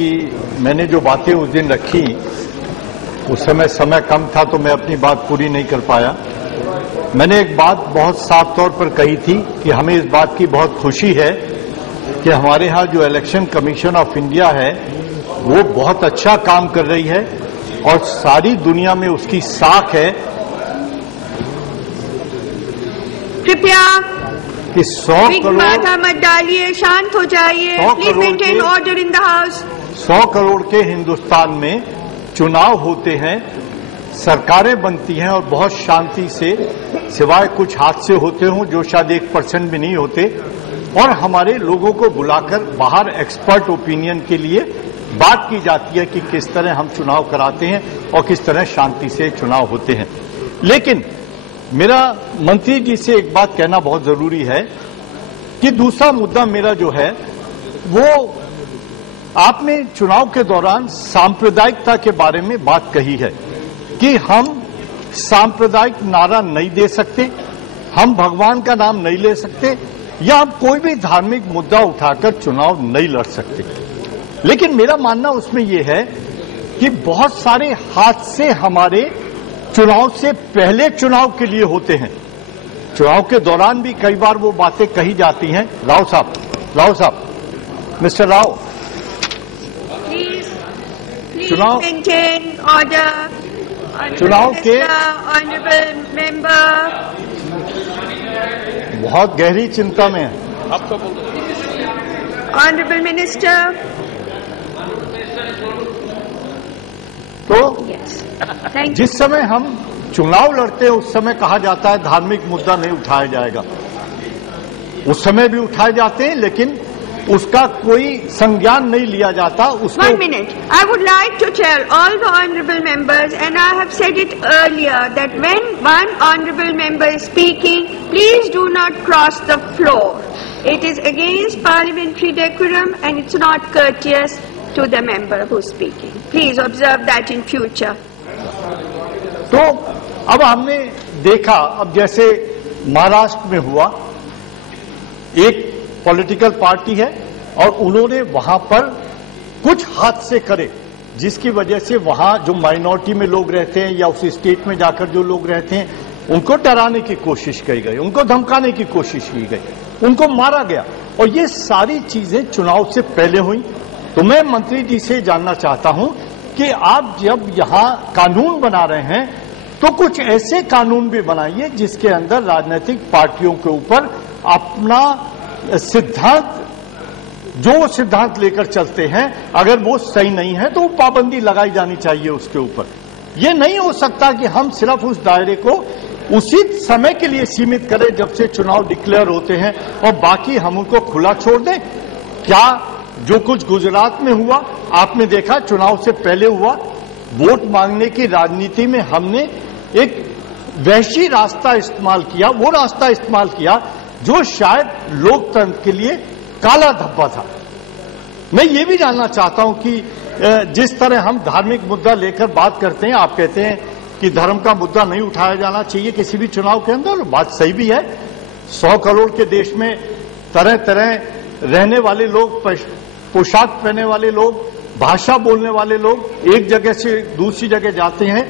कि मैंने जो बातें उस दिन रखी उस समय कम था तो मैं अपनी बात पूरी नहीं कर पाया। मैंने एक बात बहुत साफ तौर पर कही थी कि हमें इस बात की बहुत खुशी है कि हमारे यहाँ जो इलेक्शन कमीशन ऑफ इंडिया है वो बहुत अच्छा काम कर रही है और सारी दुनिया में उसकी साख है कृपया कि 100 करोड़ माथा मत डालिए, शांत हो जाइए। Please maintain order in the house. 100 crore के हिंदुस्तान में चुनाव होते हैं, सरकारें बनती हैं और बहुत शांति से, सिवाय कुछ हादसे होते हों जो शायद 1% भी नहीं होते, और हमारे लोगों को बुलाकर बाहर एक्सपर्ट ओपिनियन के लिए बात की जाती है कि किस तरह हम चुनाव कराते हैं और किस तरह शांति से चुनाव होते हैं। लेकिन मेरा मंत्री जी से एक बात कहना बहुत जरूरी है कि दूसरा मुद्दा मेरा जो है वो आपने चुनाव के दौरान सांप्रदायिकता के बारे में बात कही है कि हम सांप्रदायिक नारा नहीं दे सकते, हम भगवान का नाम नहीं ले सकते, या हम कोई भी धार्मिक मुद्दा उठाकर चुनाव नहीं लड़ सकते। लेकिन मेरा मानना उसमें यह है कि बहुत सारे हादसे हमारे चुनाव से पहले चुनाव के लिए होते हैं। चुनाव के दौरान भी कई बार वो बातें कही जाती हैं। राव साहब, मिस्टर राव, चुनाव मेंटेन ऑर्डर। चुनाव के ऑनरेबल मेंबर बहुत गहरी चिंता में है। Honourable minister. तो जिस समय हम चुनाव लड़ते हैं उस समय कहा जाता है धार्मिक मुद्दा नहीं उठाया जाएगा। उस समय भी उठाए जाते हैं लेकिन उसका कोई संज्ञान नहीं लिया जाता। One minute. I would like to tell all the honourable members, and I have said it earlier, that when one honourable member is speaking, please do not cross the floor. It is against parliamentary decorum and it's not courteous to the member who is speaking. Please observe that in future. तो अब हमने देखा, अब जैसे महाराष्ट्र में हुआ, एक political party है और उन्होंने वहां पर कुछ हादसे करे जिसकी वजह से वहां जो माइनॉरिटी में लोग रहते हैं या उस स्टेट में जाकर जो लोग रहते हैं उनको डराने की कोशिश की गई, उनको धमकाने की कोशिश की गई, उनको मारा गया, और ये सारी चीजें चुनाव से पहले हुई। तो मैं मंत्री जी से जानना चाहता हूं कि आप जब यहां कानून बना रहे हैं तो कुछ ऐसे कानून भी बनाइए जिसके अंदर राजनीतिक पार्टियों के ऊपर अपना सिद्धांत, जो सिद्धांत लेकर चलते हैं, अगर वो सही नहीं है तो पाबंदी लगाई जानी चाहिए उसके ऊपर। ये नहीं हो सकता कि हम सिर्फ उस दायरे को उसी समय के लिए सीमित करें जब से चुनाव डिक्लेयर होते हैं और बाकी हम उनको खुला छोड़ दें। क्या जो कुछ गुजरात में हुआ आपने देखा, चुनाव से पहले हुआ, वोट मांगने की राजनीति में हमने एक वहशी रास्ता इस्तेमाल किया, वो रास्ता इस्तेमाल किया जो शायद लोकतंत्र के लिए काला धब्बा था। मैं ये भी जानना चाहता हूं कि जिस तरह हम धार्मिक मुद्दा लेकर बात करते हैं, आप कहते हैं कि धर्म का मुद्दा नहीं उठाया जाना चाहिए किसी भी चुनाव के अंदर, बात सही भी है। 100 करोड़ के देश में तरह तरह रहने वाले लोग, पोशाक पहने वाले लोग, भाषा बोलने वाले लोग एक जगह से दूसरी जगह जाते हैं,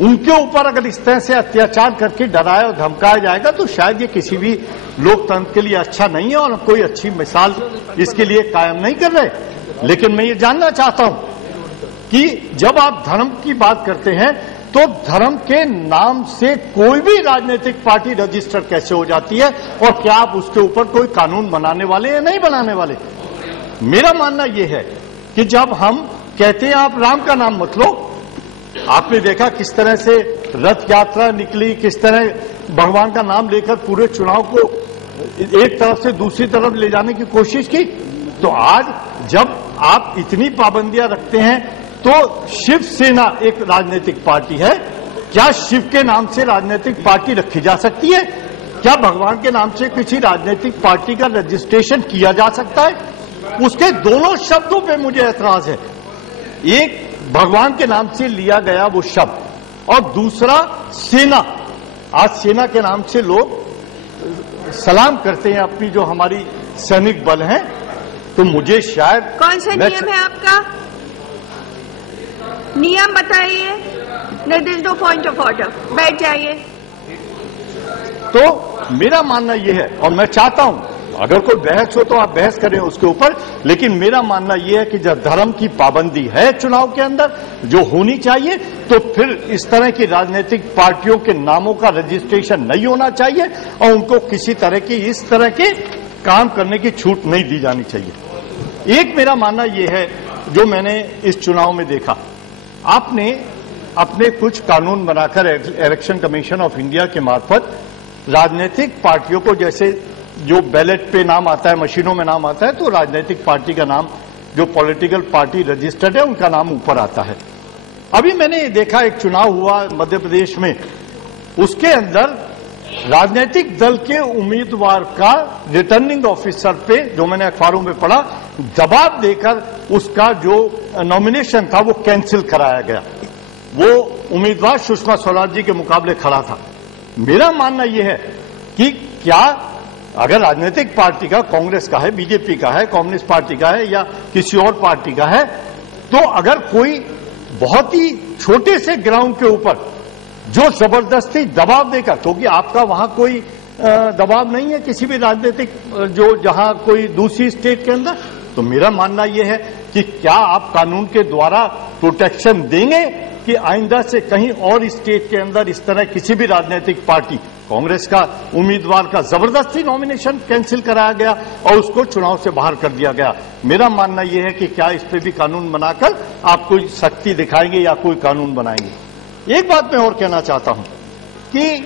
उनके ऊपर अगर इस तरह से अत्याचार करके डराया और धमकाया जाएगा तो शायद ये किसी भी लोकतंत्र के लिए अच्छा नहीं है और कोई अच्छी मिसाल इसके लिए कायम नहीं कर रहे। लेकिन मैं ये जानना चाहता हूं कि जब आप धर्म की बात करते हैं तो धर्म के नाम से कोई भी राजनीतिक पार्टी रजिस्टर कैसे हो जाती है, और क्या आप उसके ऊपर कोई कानून बनाने वाले या नहीं बनाने वाले? मेरा मानना यह है कि जब हम कहते हैं आप राम का नाम मत लो, आपने देखा किस तरह से रथ यात्रा निकली, किस तरह भगवान का नाम लेकर पूरे चुनाव को एक तरफ से दूसरी तरफ ले जाने की कोशिश की। तो आज जब आप इतनी पाबंदियां रखते हैं तो शिवसेना एक राजनीतिक पार्टी है, क्या शिव के नाम से राजनीतिक पार्टी रखी जा सकती है? क्या भगवान के नाम से किसी राजनीतिक पार्टी का रजिस्ट्रेशन किया जा सकता है? उसके दोनों शब्दों पे मुझे ऐतराज है। एक भगवान के नाम से लिया गया वो शब्द, और दूसरा सेना। आज सेना के नाम से लोग सलाम करते हैं अपनी जो हमारी सैनिक बल हैं, तो मुझे शायद कौन सा नियम है आपका? नियम बताइए। There is no point of order, बैठ जाइए। तो मेरा मानना यह है, और मैं चाहता हूं अगर कोई बहस हो तो आप बहस करें उसके ऊपर, लेकिन मेरा मानना यह है कि जब धर्म की पाबंदी है चुनाव के अंदर जो होनी चाहिए, तो फिर इस तरह की राजनीतिक पार्टियों के नामों का रजिस्ट्रेशन नहीं होना चाहिए और उनको किसी तरह की इस तरह के काम करने की छूट नहीं दी जानी चाहिए। एक मेरा मानना यह है, जो मैंने इस चुनाव में देखा, आपने अपने कुछ कानून बनाकर इलेक्शन कमीशन ऑफ इंडिया के मार्फत राजनीतिक पार्टियों को, जैसे जो बैलेट पे नाम आता है, मशीनों में नाम आता है, तो राजनीतिक पार्टी का नाम, जो पॉलिटिकल पार्टी रजिस्टर्ड है उनका नाम ऊपर आता है। अभी मैंने देखा एक चुनाव हुआ मध्य प्रदेश में, उसके अंदर राजनीतिक दल के उम्मीदवार का रिटर्निंग ऑफिसर पे, जो मैंने अखबारों में पढ़ा, दबाव देकर उसका जो नॉमिनेशन था वो कैंसिल कराया गया। वो उम्मीदवार सुषमा स्वराज जी के मुकाबले खड़ा था। मेरा मानना यह है कि क्या अगर राजनीतिक पार्टी का, कांग्रेस का है, बीजेपी का है, कम्युनिस्ट पार्टी का है या किसी और पार्टी का है, तो अगर कोई बहुत ही छोटे से ग्राउंड के ऊपर जो जबरदस्ती दबाव देकर, क्योंकि आपका वहां कोई दबाव नहीं है किसी भी राजनीतिक, जो जहां कोई दूसरी स्टेट के अंदर, तो मेरा मानना यह है कि क्या आप कानून के द्वारा प्रोटेक्शन देंगे कि आइंदा से कहीं और स्टेट के अंदर इस तरह किसी भी राजनीतिक पार्टी, कांग्रेस का उम्मीदवार का जबरदस्ती नॉमिनेशन कैंसिल कराया गया और उसको चुनाव से बाहर कर दिया गया। मेरा मानना यह है कि क्या इस पे भी कानून बनाकर आप कोई सख्ती दिखाएंगे या कोई कानून बनाएंगे। एक बात मैं और कहना चाहता हूं कि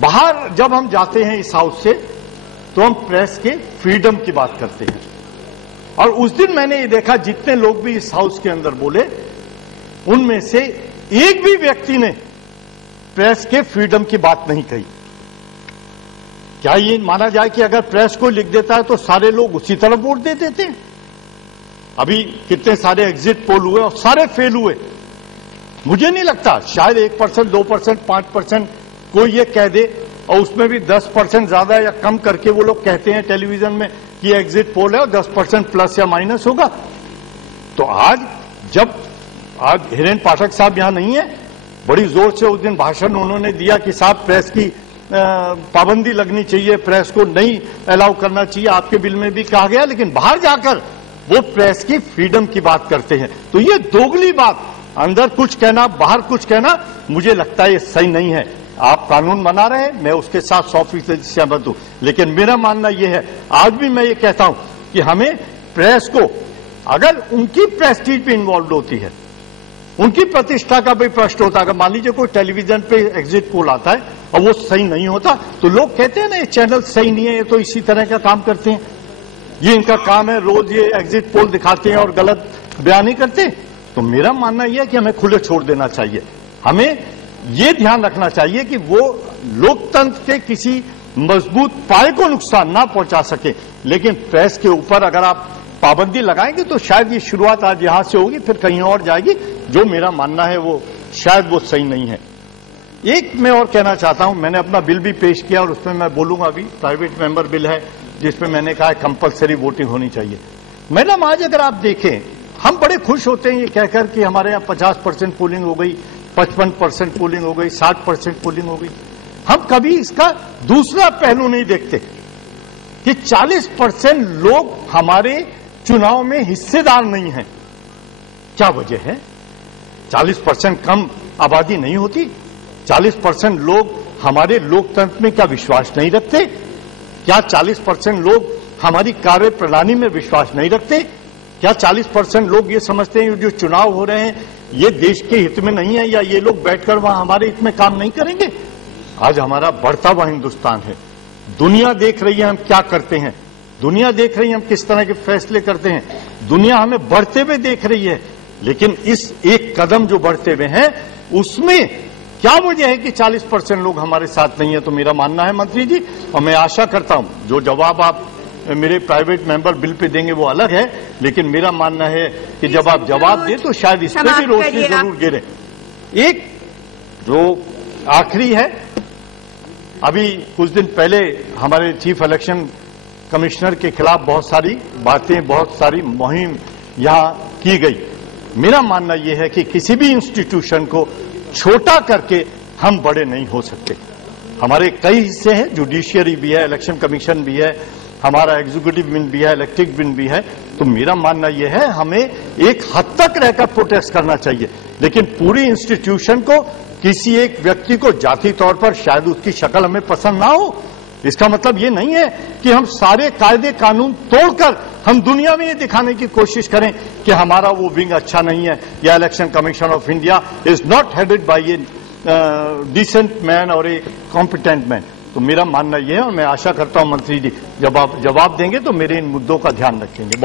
बाहर जब हम जाते हैं इस हाउस से, तो हम प्रेस के फ्रीडम की बात करते हैं, और उस दिन मैंने ये देखा जितने लोग भी इस हाउस के अंदर बोले, उनमें से एक भी व्यक्ति ने प्रेस के फ्रीडम की बात नहीं कही। क्या ये माना जाए कि अगर प्रेस को लिख देता है तो सारे लोग उसी तरफ वोट दे देते हैं? अभी कितने सारे एग्जिट पोल हुए और सारे फेल हुए। मुझे नहीं लगता, शायद 1%, 2%, 5% कोई ये कह दे, और उसमें भी 10% ज्यादा या कम करके वो लोग कहते हैं टेलीविजन में कि एग्जिट पोल है और 10% प्लस या माइनस होगा। तो आज हिरेन पाठक साहब यहां नहीं है, बड़ी जोर से उस दिन भाषण उन्होंने दिया कि साहब प्रेस की पाबंदी लगनी चाहिए, प्रेस को नहीं अलाउ करना चाहिए, आपके बिल में भी कहा गया, लेकिन बाहर जाकर वो प्रेस की फ्रीडम की बात करते हैं। तो ये दोगली बात, अंदर कुछ कहना बाहर कुछ कहना, मुझे लगता है ये सही नहीं है। आप कानून बना रहे हैं, मैं उसके साथ 100% सहमत हूं, लेकिन मेरा मानना यह है, आज भी मैं ये कहता हूं कि हमें प्रेस को, अगर उनकी प्रेस्टीज भी इन्वॉल्व होती है, उनकी प्रतिष्ठा का भी प्रश्न होता है। अगर मान लीजिए कोई टेलीविजन पे एग्जिट पोल आता है और वो सही नहीं होता, तो लोग कहते हैं ना ये चैनल सही नहीं है, ये तो इसी तरह का काम करते हैं, ये इनका काम है, रोज ये एग्जिट पोल दिखाते हैं और गलत बयानी करते। तो मेरा मानना यह है कि हमें खुले छोड़ देना चाहिए। हमें ये ध्यान रखना चाहिए कि वो लोकतंत्र के किसी मजबूत पाए को नुकसान ना पहुंचा सके, लेकिन प्रेस के ऊपर अगर आप पाबंदी लगाएंगे तो शायद ये शुरुआत आज यहां से होगी, फिर कहीं और जाएगी, जो मेरा मानना है वो शायद वो सही नहीं है। एक मैं और कहना चाहता हूं, मैंने अपना बिल भी पेश किया और उसमें मैं बोलूंगा, अभी प्राइवेट मेंबर बिल है जिसमें मैंने कहा कंपलसरी वोटिंग होनी चाहिए। मैडम आज अगर आप देखें, हम बड़े खुश होते हैं ये कहकर कि हमारे यहां 50% पोलिंग हो गई, 55% पोलिंग हो गई, 60% पोलिंग हो गई। हम कभी इसका दूसरा पहलू नहीं देखते कि 40% लोग हमारे चुनाव में हिस्सेदार नहीं हैं। क्या वजह है? 40% कम आबादी नहीं होती? 40% लोग हमारे लोकतंत्र में क्या विश्वास नहीं रखते? क्या 40% लोग हमारी कार्य प्रणाली में विश्वास नहीं रखते? क्या 40% लोग ये समझते हैं जो चुनाव हो रहे हैं ये देश के हित में नहीं है, या ये लोग बैठकर वहां हमारे हित में काम नहीं करेंगे? आज हमारा बढ़ता हुआ हिंदुस्तान है, दुनिया देख रही है हम क्या करते हैं, दुनिया देख रही है हम किस तरह के फैसले करते हैं, दुनिया हमें बढ़ते हुए देख रही है, लेकिन इस एक कदम जो बढ़ते हुए हैं उसमें क्या वजह है कि 40% लोग हमारे साथ नहीं है? तो मेरा मानना है मंत्री जी, और मैं आशा करता हूं जो जवाब आप मेरे प्राइवेट मेंबर बिल पे देंगे वो अलग है, लेकिन मेरा मानना है कि जब आप जवाब दें तो शायद इस पर भी रोशनी जरूर गिरे। एक जो आखिरी है, अभी कुछ दिन पहले हमारे चीफ इलेक्शन कमिश्नर के खिलाफ बहुत सारी बातें, बहुत सारी मुहिम यहां की गई। मेरा मानना यह है कि किसी भी इंस्टीट्यूशन को छोटा करके हम बड़े नहीं हो सकते। हमारे कई हिस्से हैं, जुडिशियरी भी है, इलेक्शन कमीशन भी है, हमारा एग्जीक्यूटिव विंग भी है, इलेक्ट्रिक विंग भी है। तो मेरा मानना यह है हमें एक हद तक रहकर प्रोटेस्ट करना चाहिए, लेकिन पूरी इंस्टीट्यूशन को, किसी एक व्यक्ति को जाति तौर पर शायद उसकी शक्ल हमें पसंद ना हो, इसका मतलब ये नहीं है कि हम सारे कायदे कानून तोड़कर हम दुनिया में ये दिखाने की कोशिश करें कि हमारा वो विंग अच्छा नहीं है, या election commission of India is not headed by a decent man और ए कॉम्पिटेंट मैन। तो मेरा मानना यह है, और मैं आशा करता हूं मंत्री जी जब आप जवाब देंगे तो मेरे इन मुद्दों का ध्यान रखेंगे।